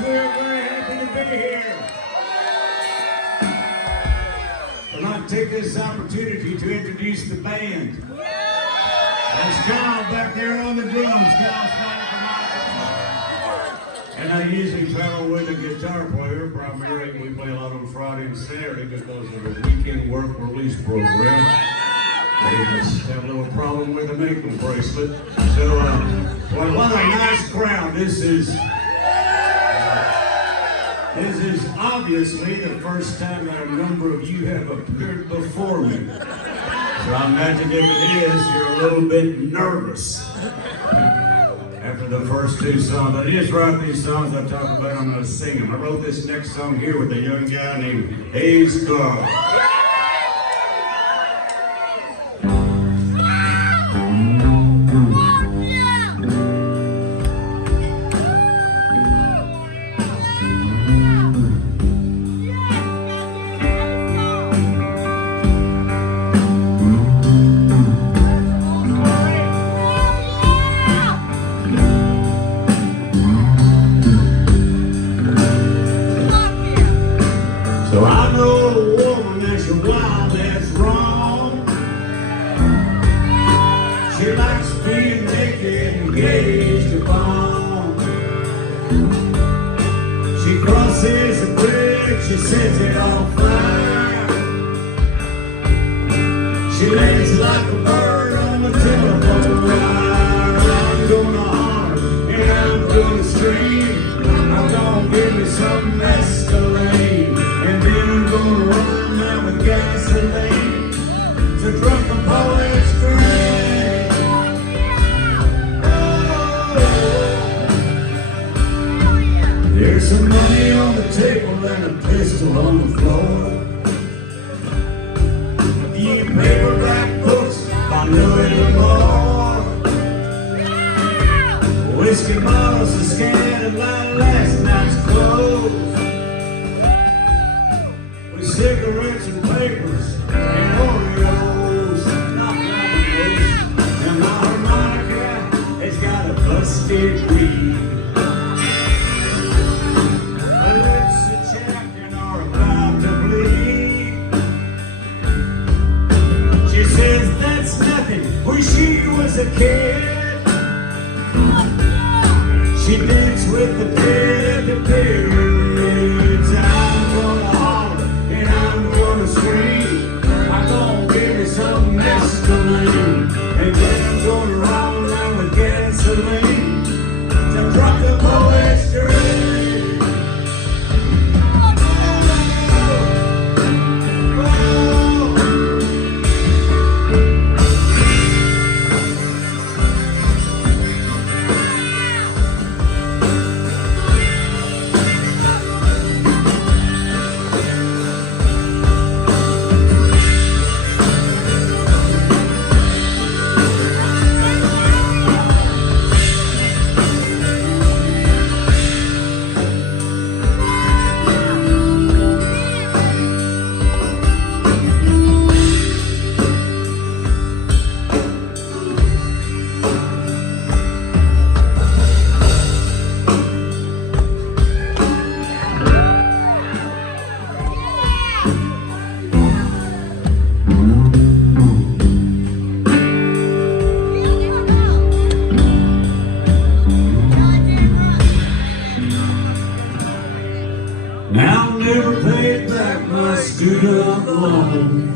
we are very happy to be here. I'd like to take this opportunity to introduce the band. There's Kyle back there on the drums. Kyle's playing for Michael. And I usually travel with a guitar player. Primarily, we play a lot on Friday and Saturday because of the weekend work release program. They just have a little problem with an ankle bracelet. So, well, what a nice crowd. This is obviously the first time that a number of you have appeared before me. So I imagine if it is, you're a little bit nervous after the first two songs. I just write these songs I talk about, I'm going to sing them. I wrote this next song here with a young guy named Hayes Carl. So I know a woman that's wild, that's wrong. She likes being naked and gazed upon. She crosses the bridge, she sets it on fire. She lays like a bird on the telephone wire. I'm gonna holler and I'm gonna scream. I'm gonna give me some mescaline. And then I'm gonna run out with gasoline to drunken poets dream. Oh. There's some money on the table and a pistol on the floor. A few paperback books by Louis L'Amour. Whiskey bottles are scattered like last night's clothes. Cigarettes and papers and Oreos, not like this. And my harmonica has got a busted reed. Her lips are chapped and are about to bleed. She says that's nothing when she was a kid. She danced with the dead at the pyramids. I'm gonna holler and I'm gonna scream. I'm gonna give me some mescaline. And then I'm gonna roll around with gasoline to drop the poet's dream. Now I'll never pay back my student loan.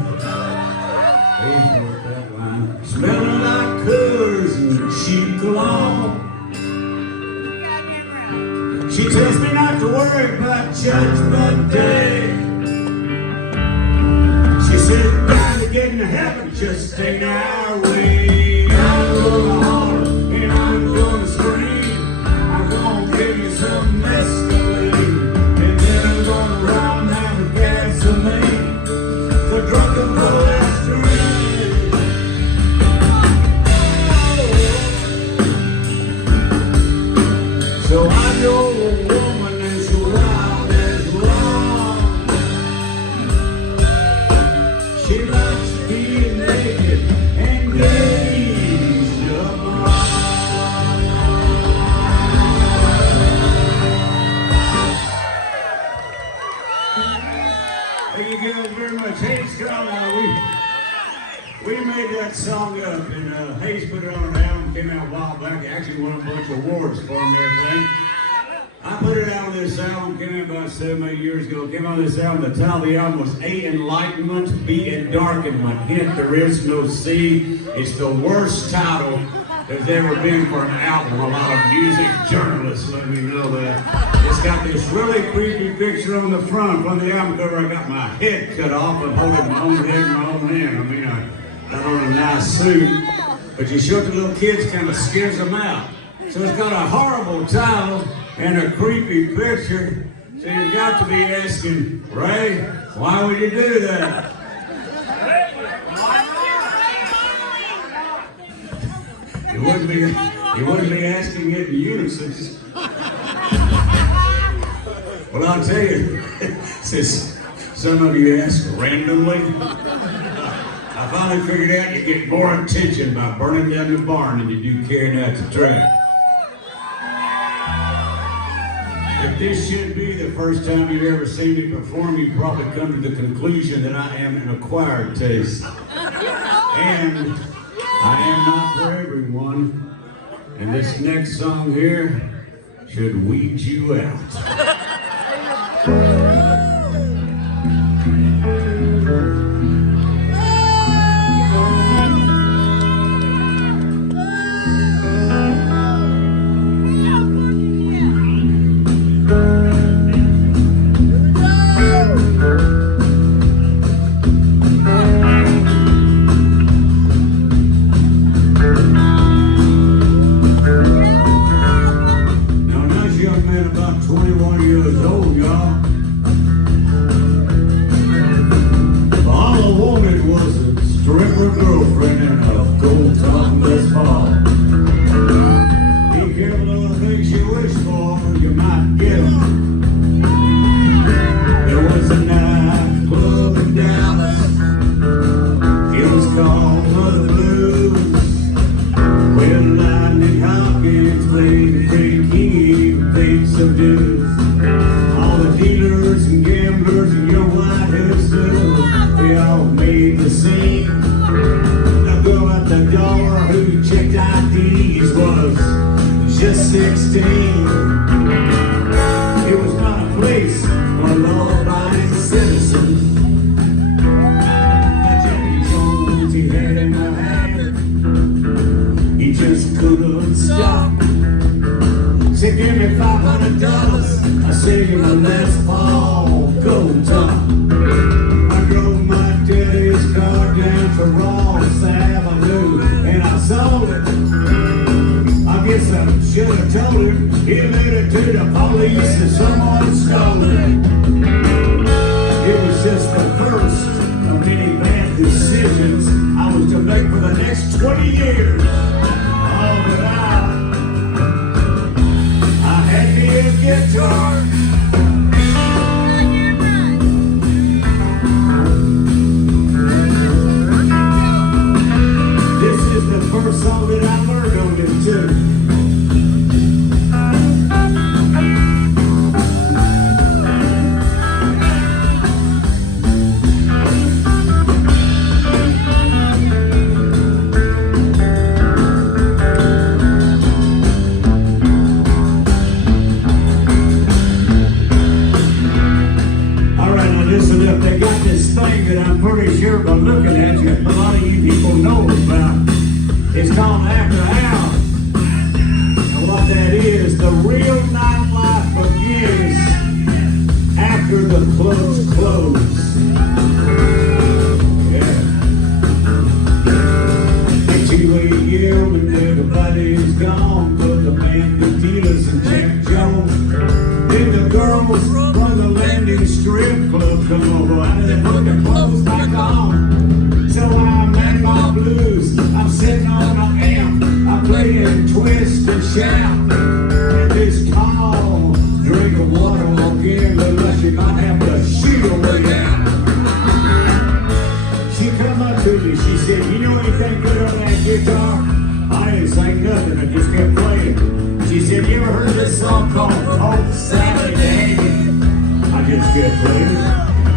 Smelling like colors and cheap cologne. She tells me not to worry about Judgment Day. She said, "Time to get into heaven just ain't our way." I'm gonna holler and I'm gonna scream. I'm gonna give you some mescaline. And then I'm gonna round out with gasoline. The drunken poet's dream. So I know a woman as wild as wrong. She likes being naked and gay. We made that song up, and Hayes put it on an album, came out a while back. It actually won a bunch of awards for him and everything. I put it out on this album, came out about 7-8 years ago. Came out on this album. The title of the album was A, Enlightenment, B, Endarkenment. Hint, there is no C. It's the worst title there's ever been for an album. A lot of music journalists let me know that. It's got this really creepy picture on the front. On the album cover, I got my head cut off and holding my own head in my own hand. I mean, I got on a nice suit, but you show it to little kids, kind of scares them out. So it's got a horrible title and a creepy picture. So you've got to be asking, Ray, why would you do that? You wouldn't be asking it in unison. Well, I'll tell you, since some of you ask randomly, I finally figured out you get more attention by burning down the barn than you do carrying out the track. If this should be the first time you've ever seen me perform, you probably come to the conclusion that I am an acquired taste. And I am not for everyone. And this next song here should weed you out.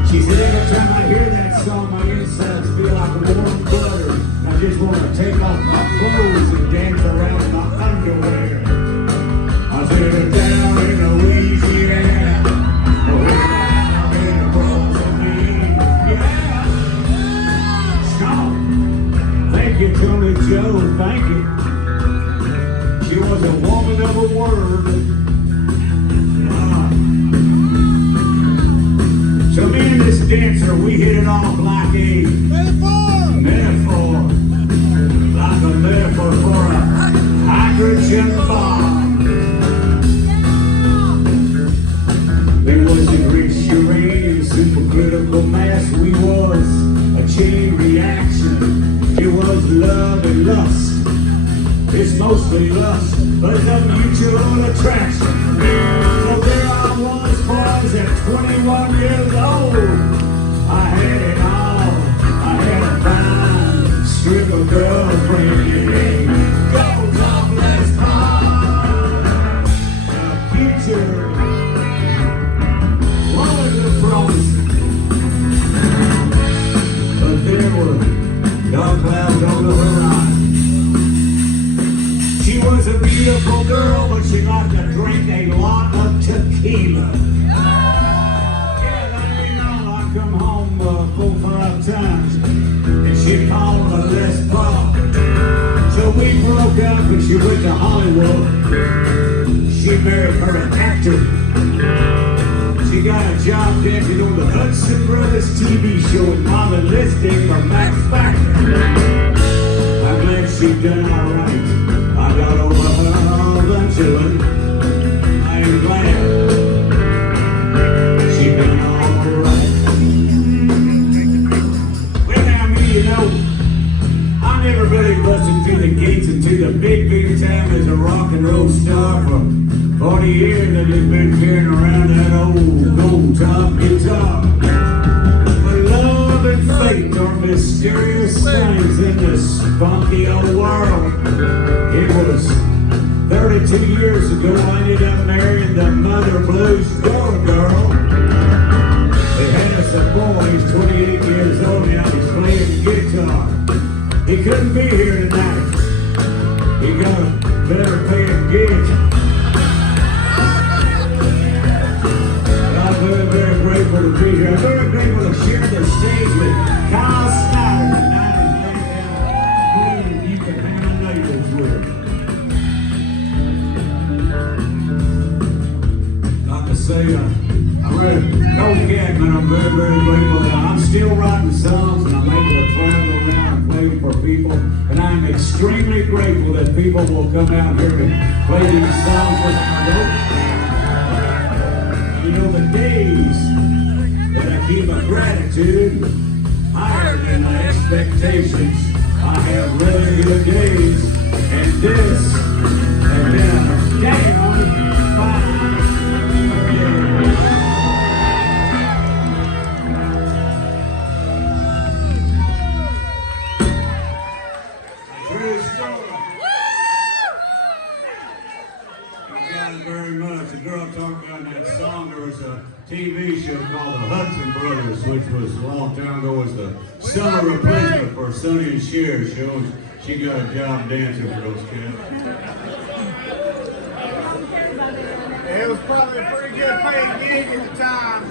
She said, every time I hear that song, my warm butter. I just want to take off my clothes and dance around in my underwear. I said down in Louisiana, down in the Bronx of me, yeah. Stop. Thank you, Tony Joe, thank you. She was a woman of a word. So me and this dancer, we hit it off like a metaphor, like a metaphor for a hydrogen bomb. There wasn't rich uranium, supercritical mass. We was a chain reaction. It was love and lust. It's mostly lust, but it's a mutual attraction. So there I was, boys, at 21 years old. I had it all. I had a fine stripper girlfriend. Go, topless prom. The future was the promise. But there were dark clouds on the horizon. She was a beautiful girl, but she liked to drink a lot of tequila. Yeah, that ain't all. I come home 4 or 5 times, and she called me Les Paul. So we broke up, and she went to Hollywood. She married her an actor. She got a job dancing on the Hudson Brothers TV show with Majestic for Max Factor. I'm glad she done all right. I got over her eventually. I am glad she done all right. Well, now, me, you know, I never really busted through the gates into the big time as a rock and roll star for 40 years. I've just been carrying around that old gold top guitar. But love and fate are mysterious things in this funky old world. It was 32 years ago I ended up marrying the Mother Blues door girl. They had us a boy, he's 28 years old now, he's playing guitar. He couldn't be here tonight. He got a better paying gig. But I'm very, very grateful to be here. I'm very grateful to share the stage with Kyle Snyder tonight. You can handle neighbors with him. Like I say, I'm ready. No cat, man. I'm very, very grateful that I'm still writing songs and I'm able to travel around and play them for people. And I'm extremely grateful that people will come out here and play these songs with me. You know, the days that I keep my gratitude higher than my expectations. I have really good days, and this has been a damn fine day. True story. Thank you very much. The girl talked about that song. There was a TV show called The Hudson Brothers, which was a long time ago, was the summer replacement for Sonny and Cher show. She got a job dancing for those kids. It was probably a pretty good paying gig at the time.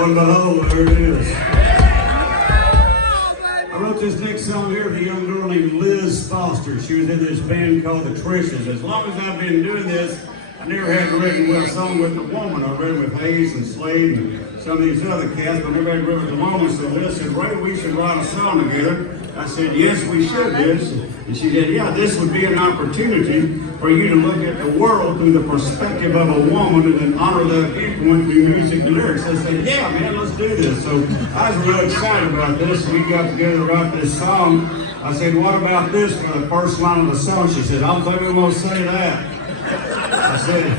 Lo and behold, there it is. I wrote this next song here for a young girl named Liz Foster. She was in this band called the Trishas. As long as I've been doing this, I never had written a song with a woman. I read with Hayes and Slade and some of these other cats, but never had written with a woman. So Liz said, Ray, we should write a song together. I said, yes, we should, Liz. And she said, yeah, this would be an opportunity for you to look at the world through the perspective of a woman and then honor that viewpoint through music and lyrics. I said, yeah, man, let's do this. So I was really excited about this. We got together to write this song. I said, what about this for the first line of the song? She said, I don't think we're going to say that. I said,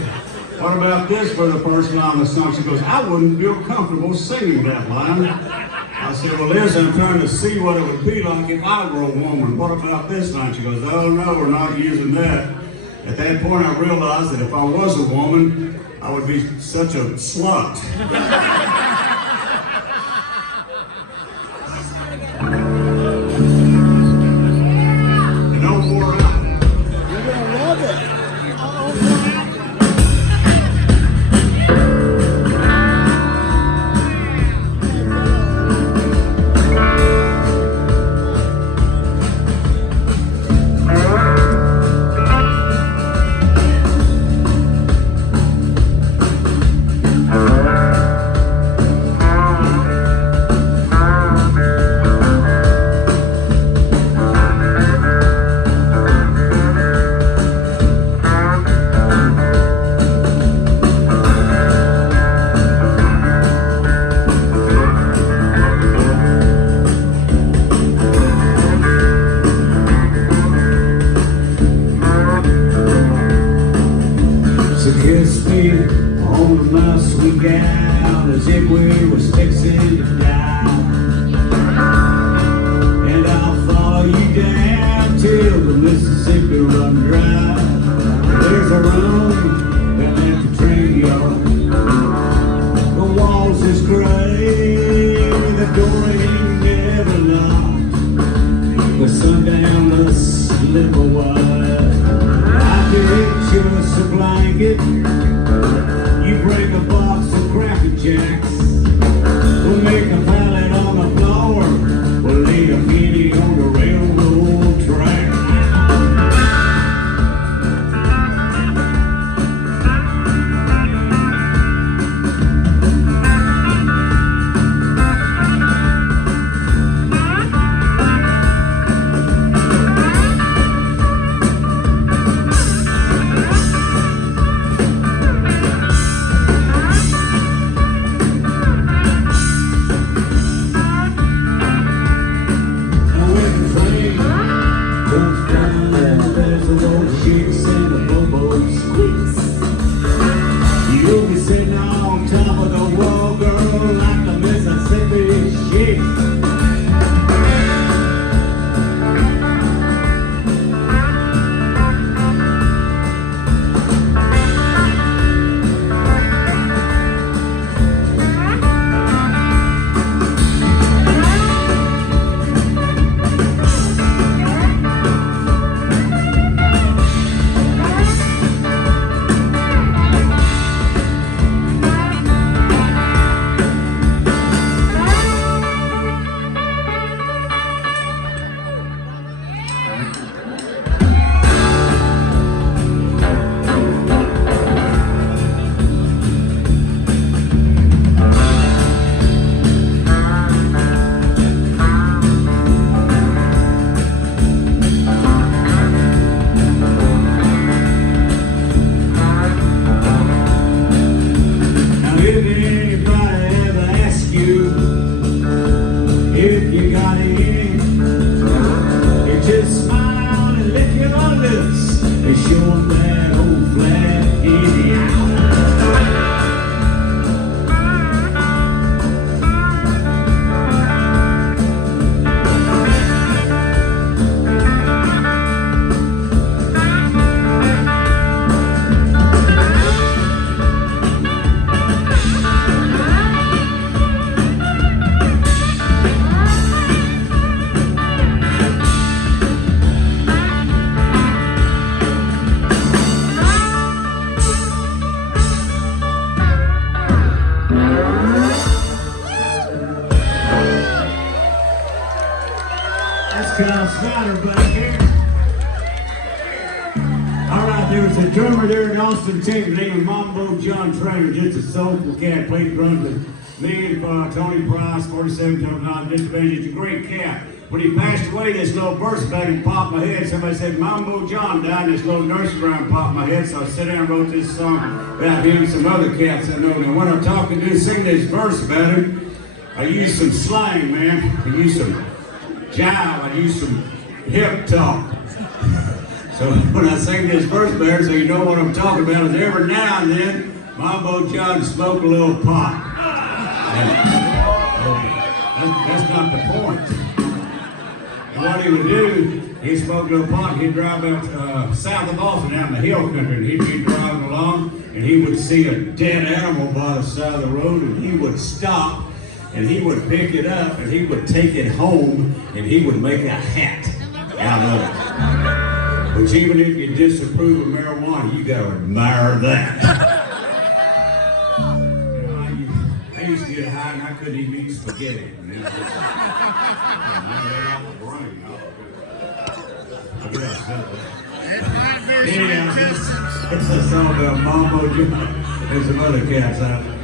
what about this for the first line of the song? She goes, I wouldn't feel comfortable singing that line. I I said, well, Liz, I'm trying to see what it would be like if I were a woman. What about this night? She goes, oh, no, we're not using that. At that point, I realized that if I was a woman, I would be such a slut. No more. You're gonna love it. Kiss me on the mouth, sweet gal, as if we was fixing to die. And I'll follow you down till the Mississippi run dry. There's a room down at the train yard. The walls is gray, the door ain't never locked. The sundown slip away. I get you a blanket, you bring a box of Cracker Jacks. We'll make a pallet on the floor, we'll lay a penny on the railroad track. You'll be sitting on top of the wall, girl, like the Mississippi shit. Drummer there in Austin, Texas, named Mambo John Trainer, just a soulful cat, played drums with me and Tony Price, 47 Town Disadvantage. It's a great cat. When he passed away, this little burst back and popped my head. Somebody said, Mambo John died, and this little nursery rhyme popped my head, so I sat down and wrote this song about him and some other cats I know. Now, when I'm talking to sing this verse about him, I use some slang, man. I use some jive, I use some hip talk. So when I sing this verse better, so you know what I'm talking about, is every now and then, Mambo John smoke a little pot. That's not the point. And what he would do, he smoked a little pot, he'd drive out south of Boston, out in the hill country, and he'd be driving along, and he would see a dead animal by the side of the road, and he would stop, and he would pick it up, and he would take it home, and he would make a hat out of it. Which even if you disapprove of marijuana, you gotta admire that. I used to get high and I couldn't even eat spaghetti. And it was just, I let out my brain. I guess that was. Anyhow, it's a song about Mambo John. There's some other cats out there.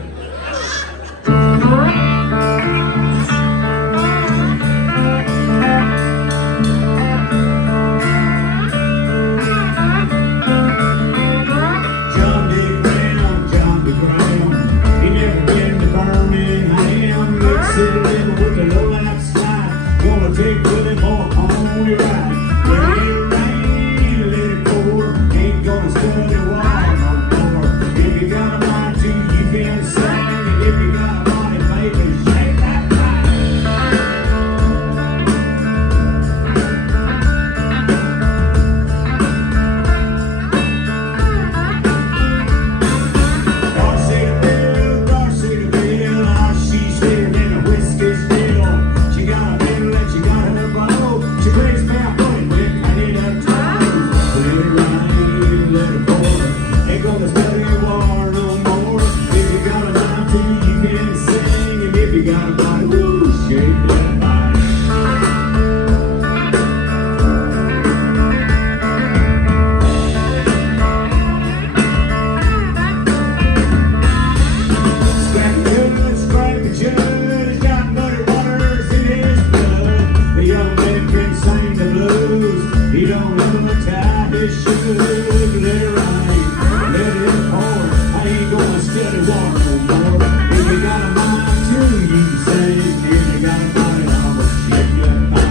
Take with him for a pony ride. Let it rain, let it pour. Ain't gonna study water no more. If you got a mind to, you can sing. And if you got a body, baby, shake that Darcy the Bill, how she's living in a whiskey still. She got a middle and she got her bow. She brings me a point with I need her toes. Let it rain, let it pour. Ain't gonna study war no more. If you got a mind to, you can sing. And if you got a body, woo, shake that body. Scrappy Judd, he's got muddy waters in his blood. The young man can sing the blues. He don't ever tie his shoes. Let it rain, let it pour. I ain't gonna study war no more. If you got a mind to, you can sing. If you got a body, I will shake your body.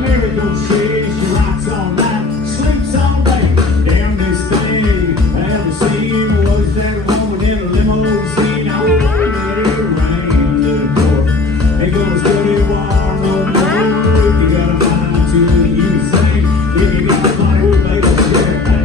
Mary go shade, she rocks all night, sleeps all day. Damn this thing I ever seen was that woman in a limousine. Oh, let it rain, let it pour. Ain't gonna study war no more. If you got a mind to, you sing. If you got a body, baby, share that.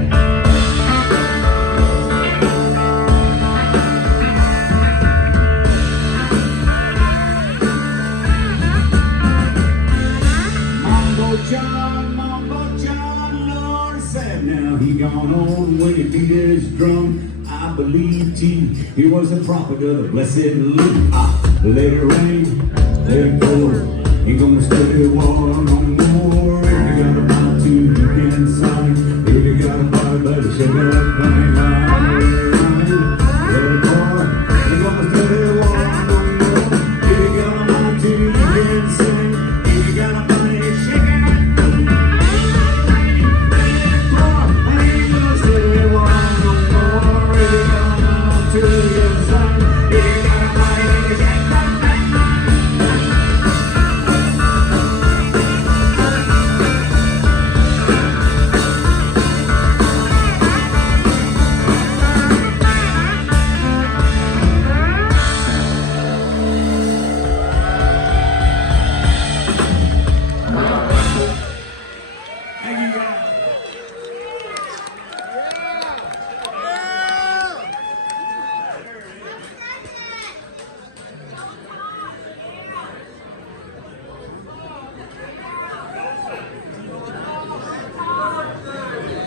Mambo John, Lord said now he gone on when he beat his drum. I believed he was a prophet of the blessed Luke. Let it rain, let it pour. Ain't gonna study war no more. If you got a mind to, you can sign. If you got a body, better shake that thing. Let it pour. Ain't gonna study war no more. If you got a mind to, you can sing. If you got a body, shake it.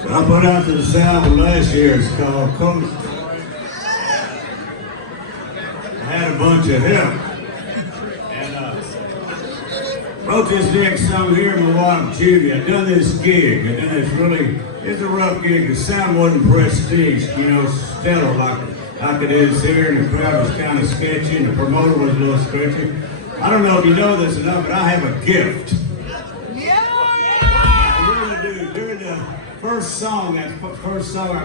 I put out to the south last year. It's called Coast. I had a bunch of help. And wrote this next song here in Milwaukee, Judy. I done this gig. I done this it's a rough gig. The sound wasn't prestige, stellar like it is here. And the crowd was kind of sketchy and the promoter was a little sketchy. I don't know if you know this enough, but I have a gift. First song I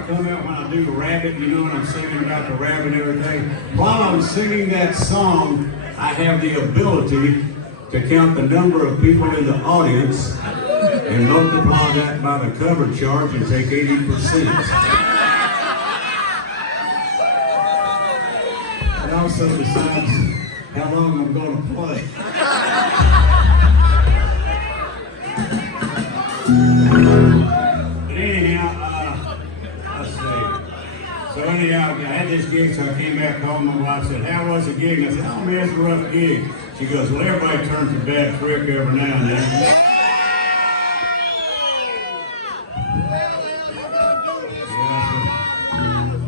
come out when I do Rabbit, when I'm singing about the rabbit and everything. While I'm singing that song, I have the ability to count the number of people in the audience and multiply that by the cover charge and take 80%. It also decides how long I'm going to play. But anyhow, let's see. So anyhow, I had this gig, so I came back home. My wife said, "How was the gig?" And I said, "Oh man, it's a rough gig." She goes, "Well, everybody turns a bad trick every now and then."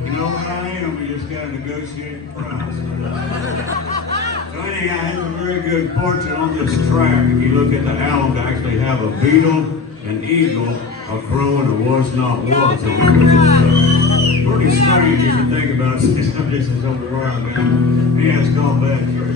You know what I am, we just got to negotiate the price. So anyhow, I have a very good portrait on this track. If you look at the album, they actually have a beetle, an eagle, a crow, and a was not was. So which is pretty strange if you think about it. This is over around, man. Yeah, it's called Bad Trick.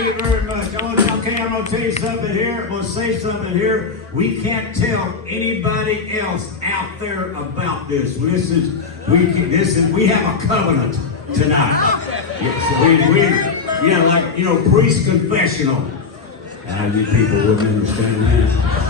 Thank you very much. I'm gonna tell you something here. I'm gonna say something here. We can't tell anybody else out there about this. We have a covenant tonight. Like priest confessional. You people wouldn't understand that.